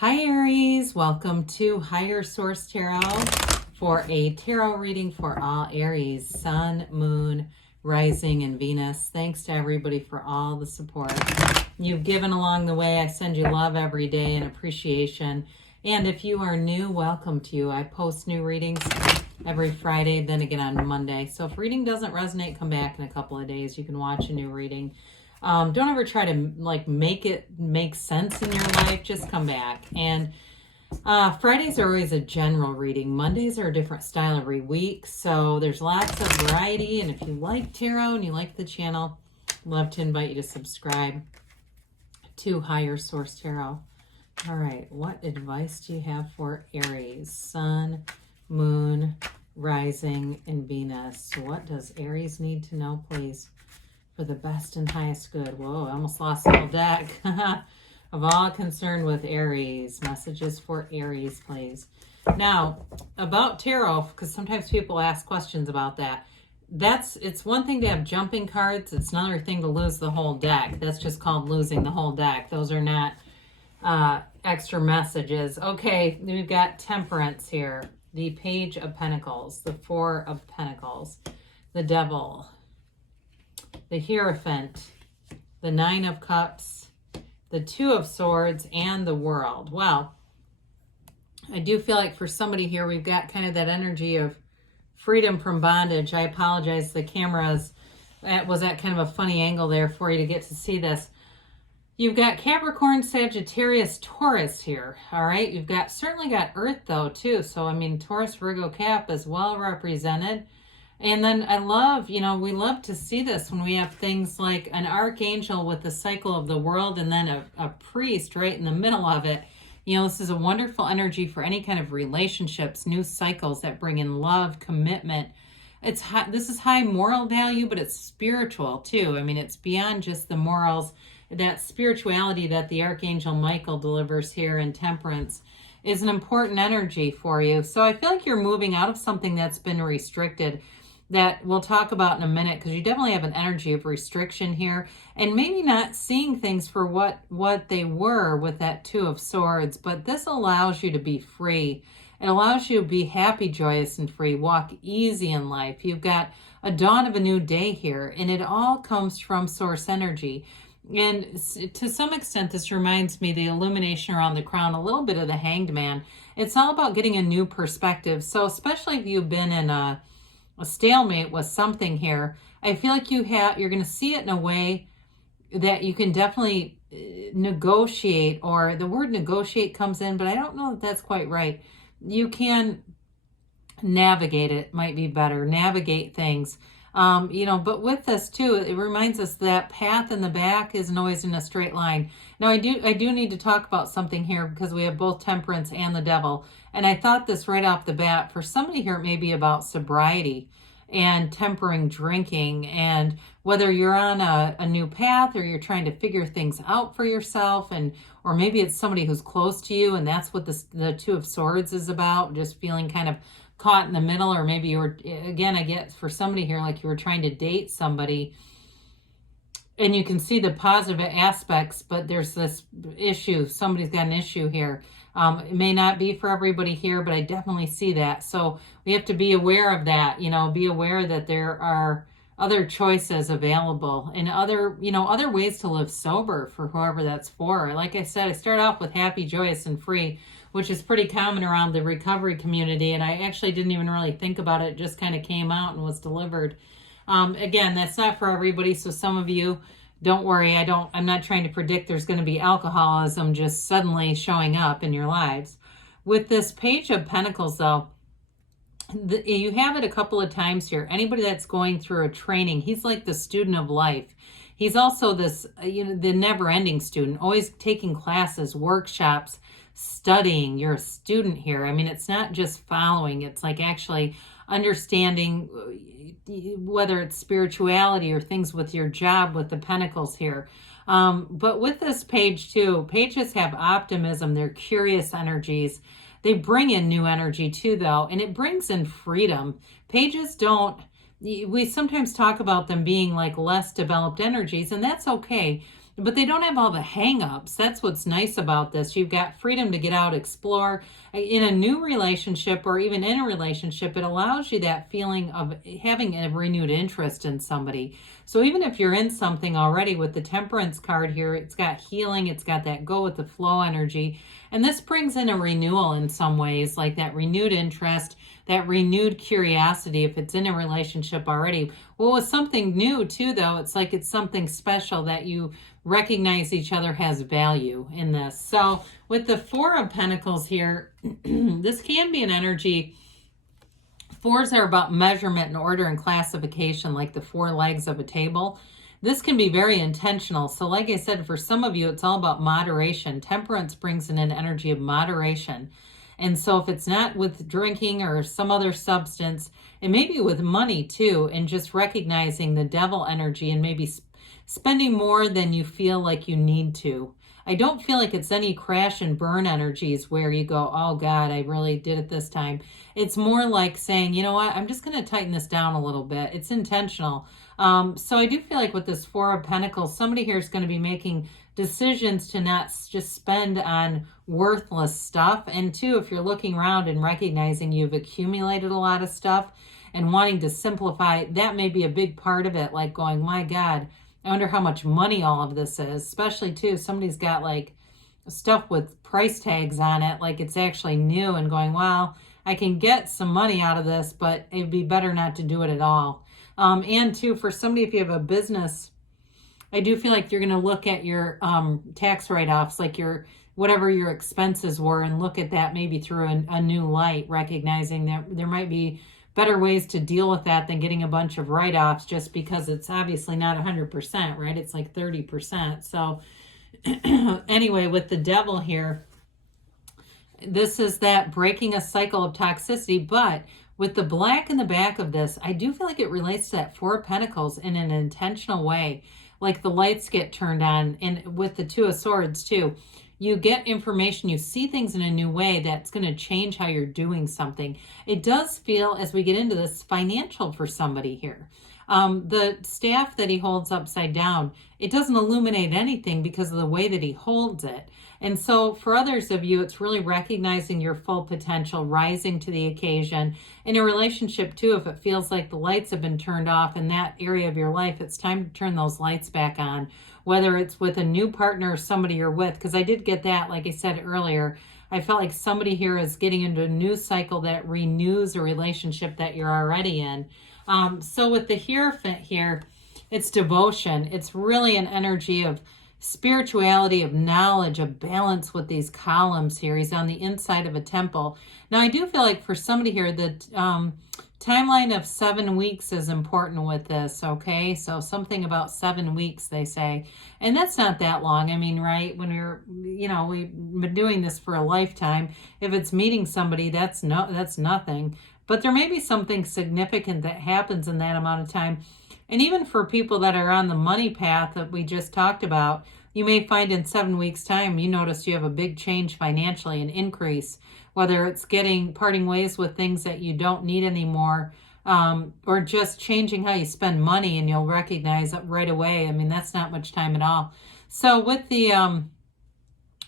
Hi Aries, welcome to Higher Source Tarot for a tarot reading for all Aries, Sun, Moon, Rising, and Venus. Thanks to everybody for all the support you've given along the way. I send you love every day and appreciation. And if you are new, welcome to you. I post new readings every Friday, then again on Monday. So if reading doesn't resonate, come back in a couple of days. You can watch a new reading. Don't ever try to make it make sense in your life. Just come back. And Fridays are always a general reading. Mondays are a different style every week. So there's lots of variety. And if you like tarot and you like the channel, I'd love to invite you to subscribe to Higher Source Tarot. All right. What advice do you have for Aries? Sun, Moon, Rising, and Venus. So what does Aries need to know, please? For the best and highest good. Whoa, I almost lost the whole deck. Of all concerned with Aries. Messages for Aries, please. Now, about tarot, because sometimes people ask questions about that. It's one thing to have jumping cards. It's another thing to lose the whole deck. That's just called losing the whole deck. Those are not extra messages. Okay, we've got Temperance here. The Page of Pentacles. The Four of Pentacles. The Devil. The Hierophant, the Nine of Cups, the Two of Swords, and the World. Well, I do feel like for somebody here, we've got kind of that energy of freedom from bondage. I apologize. The camera was at kind of a funny angle there for you to get to see this. You've got Capricorn, Sagittarius, Taurus here. All right. You've certainly got Earth though too. So, I mean, Taurus, Virgo, Cap is well represented. And then I love, we love to see this when we have things like an archangel with the cycle of the world and then a priest right in the middle of it. This is a wonderful energy for any kind of relationships, new cycles that bring in love, commitment. This is high moral value, but it's spiritual too. I mean, it's beyond just the morals. That spirituality that the Archangel Michael delivers here in Temperance is an important energy for you. So I feel like you're moving out of something that's been restricted, that we'll talk about in a minute, because you definitely have an energy of restriction here and maybe not seeing things for what they were with that Two of Swords. But this allows you to be free. It allows you to be happy, joyous, and free. Walk easy in life. You've got a dawn of a new day here, and it all comes from source energy. And to some extent, this reminds me the illumination around the crown, a little bit of the Hanged Man. It's all about getting a new perspective. So especially if you've been in a stalemate with something here, I feel like you're going to see it in a way that you can definitely negotiate, or the word negotiate comes in, but I don't know if that's quite right. You can navigate it, might be better, navigate things. But with this too, it reminds us that path in the back isn't always in a straight line. Now, I do need to talk about something here because we have both Temperance and the Devil. And I thought this right off the bat, for somebody here, it may be about sobriety and tempering drinking, and whether you're on a new path or you're trying to figure things out for yourself, or maybe it's somebody who's close to you, and that's what the Two of Swords is about, just feeling kind of caught in the middle. Or maybe I get for somebody here, like you were trying to date somebody and you can see the positive aspects, but there's this issue. Somebody's got an issue here. It may not be for everybody here, but I definitely see that. So we have to be aware of that, be aware that there are other choices available and other ways to live sober for whoever that's for. Like I said, I start off with happy, joyous, and free, which is pretty common around the recovery community. And I actually didn't even really think about it. It just kind of came out and was delivered. Again, that's not for everybody. So some of you, don't worry. I'm not trying to predict there's going to be alcoholism just suddenly showing up in your lives. With this Page of Pentacles though, you have it a couple of times here. Anybody that's going through a training, he's like the student of life. He's also this, the never-ending student, always taking classes, workshops, studying. You're a student here. I mean, it's not just following. It's like actually understanding, whether it's spirituality or things with your job with the Pentacles here. But with this page too, pages have optimism. They're curious energies. They bring in new energy too, though, and it brings in freedom. Pages we sometimes talk about them being like less developed energies, and that's okay. but they don't have all the hang-ups. That's what's nice about this. You've got freedom to get out, explore. In a new relationship or even in a relationship, it allows you that feeling of having a renewed interest in somebody. So even if you're in something already, with the Temperance card here, it's got healing, it's got that go with the flow energy. And this brings in a renewal in some ways, like that renewed interest, that renewed curiosity if it's in a relationship already. Well, with something new too, though, it's like it's something special that you recognize each other has value in this. So with the Four of Pentacles here, this can be an energy. Fours are about measurement and order and classification, like the four legs of a table. This can be very intentional. So like I said, for some of you, it's all about moderation. Temperance brings in an energy of moderation. And so if it's not with drinking or some other substance, and maybe with money too, and just recognizing the devil energy and maybe spending more than you feel like you need to. I don't feel like it's any crash and burn energies where you go, oh God, I really did it this time. It's more like saying, you know what, I'm just going to tighten this down a little bit. It's intentional. So I do feel like with this Four of Pentacles, somebody here is going to be making decisions to not just spend on worthless stuff. And two, if you're looking around and recognizing you've accumulated a lot of stuff and wanting to simplify, that may be a big part of it. Like going, my God, I wonder how much money all of this is, especially too, somebody's got like stuff with price tags on it, like it's actually new, and going, well, I can get some money out of this, but it'd be better not to do it at all. And two, for somebody, if you have a business, I do feel like you're going to look at your tax write-offs, like your whatever your expenses were, and look at that maybe through a new light, recognizing that there might be better ways to deal with that than getting a bunch of write-offs, just because it's obviously not 100%, right? It's like 30%. So anyway, with the devil here, this is that breaking a cycle of toxicity. But with the black in the back of this, I do feel like it relates to that Four of Pentacles in an intentional way. Like the lights get turned on, and with the Two of Swords too, you get information, you see things in a new way that's going to change how you're doing something. It does feel, as we get into this, financial for somebody here. The staff that he holds upside down, it doesn't illuminate anything because of the way that he holds it. And so for others of you, it's really recognizing your full potential, rising to the occasion. In a relationship too, if it feels like the lights have been turned off in that area of your life, it's time to turn those lights back on, whether it's with a new partner or somebody you're with. Because I did get that, like I said earlier, I felt like somebody here is getting into a new cycle that renews a relationship that you're already in. So with the Hierophant here, it's devotion. It's really an energy of spirituality, of knowledge, of balance with these columns here. He's on the inside of a temple. Now, I do feel like for somebody here, the timeline of 7 weeks is important with this, okay? So something about 7 weeks, they say. And that's not that long. I mean, right? When we've been doing this for a lifetime. If it's meeting somebody, that's nothing. But there may be something significant that happens in that amount of time. And even for people that are on the money path that we just talked about, you may find in 7 weeks' time, you notice you have a big change financially, an increase, whether it's parting ways with things that you don't need anymore, or just changing how you spend money, and you'll recognize it right away. I mean, that's not much time at all. So with the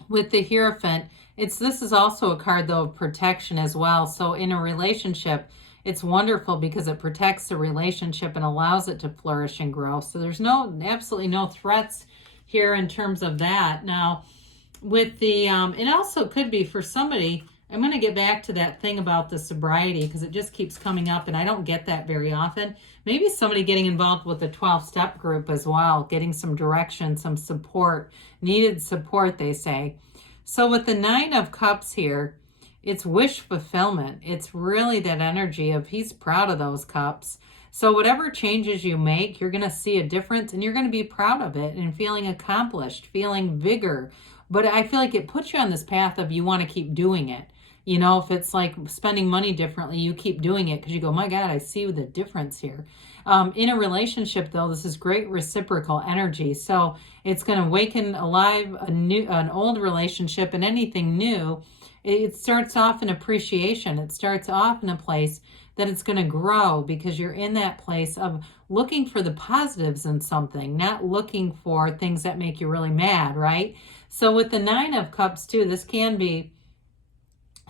Hierophant, this is also a card, though, of protection as well. So in a relationship, it's wonderful because it protects the relationship and allows it to flourish and grow. So there's absolutely no threats here in terms of that. Now, with the, it also could be for somebody, I'm going to get back to that thing about the sobriety because it just keeps coming up and I don't get that very often. Maybe somebody getting involved with the 12-step group as well, getting some direction, some support, needed support, they say. So with the Nine of Cups here, it's wish fulfillment. It's really that energy of he's proud of those cups. So whatever changes you make, you're going to see a difference and you're going to be proud of it and feeling accomplished, feeling vigor. But I feel like it puts you on this path of you want to keep doing it. You know, if it's like spending money differently, you keep doing it because you go, my God, I see the difference here. In a relationship, though, this is great reciprocal energy. So it's going to waken alive an old relationship, and anything new, it starts off in appreciation. It starts off in a place that it's going to grow because you're in that place of looking for the positives in something, not looking for things that make you really mad, right? So with the Nine of Cups too, this can be,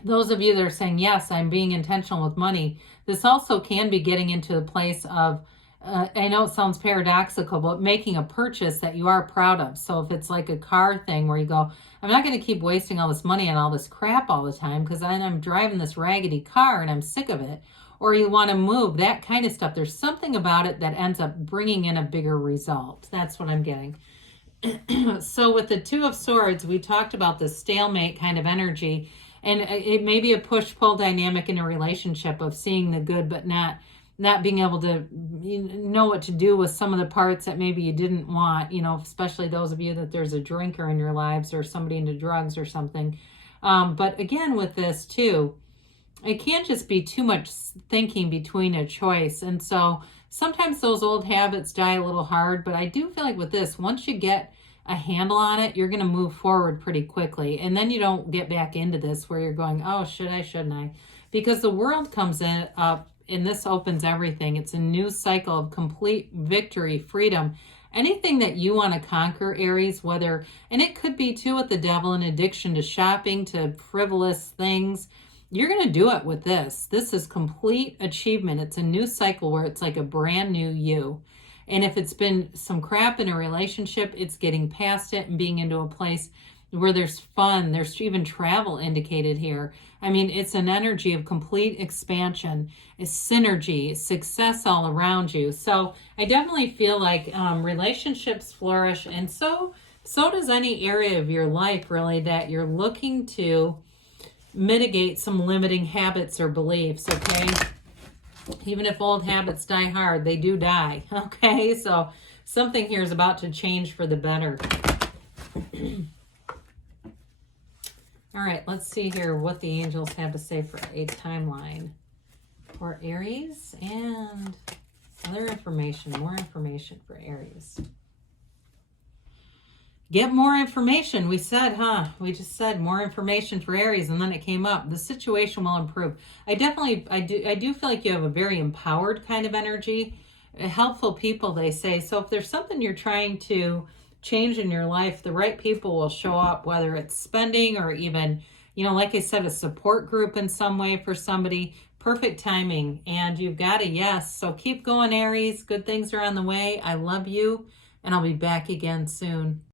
those of you that are saying, yes, I'm being intentional with money, this also can be getting into the place of, I know it sounds paradoxical, but making a purchase that you are proud of. So if it's like a car thing where you go, I'm not going to keep wasting all this money on all this crap all the time because I'm driving this raggedy car and I'm sick of it. Or you want to move, that kind of stuff. There's something about it that ends up bringing in a bigger result. That's what I'm getting. So with the Two of Swords, we talked about the stalemate kind of energy. And it may be a push-pull dynamic in a relationship of seeing the good, but not being able to know what to do with some of the parts that maybe you didn't want, especially those of you that there's a drinker in your lives or somebody into drugs or something. But again, with this too, it can't just be too much thinking between a choice. And so sometimes those old habits die a little hard, but I do feel like with this, once you get a handle on it, you're going to move forward pretty quickly. And then you don't get back into this where you're going, oh, should I, shouldn't I? Because the World comes in up and this opens everything. It's a new cycle of complete victory, freedom. Anything that you want to conquer, Aries, whether, and it could be too with the Devil, an addiction to shopping, to frivolous things, you're going to do it with this. This is complete achievement. It's a new cycle where it's like a brand new you. And if it's been some crap in a relationship, it's getting past it and being into a place where there's fun. There's even travel indicated here. I mean, it's an energy of complete expansion, it's synergy, success all around you. So I definitely feel like relationships flourish. And so does any area of your life, really, that you're looking to mitigate some limiting habits or beliefs, okay? Even if old habits die hard, they do die, okay? So something here is about to change for the better. All right, let's see here what the angels have to say for a timeline for Aries and other information, more information for Aries. Get more information. We said, we just said more information for Aries, and then it came up. The situation will improve. I do feel like you have a very empowered kind of energy. Helpful people, they say. So if there's something you're trying to change in your life, the right people will show up, whether it's spending or even, like I said, a support group in some way for somebody. Perfect timing. And you've got a yes. So keep going, Aries. Good things are on the way. I love you, and I'll be back again soon.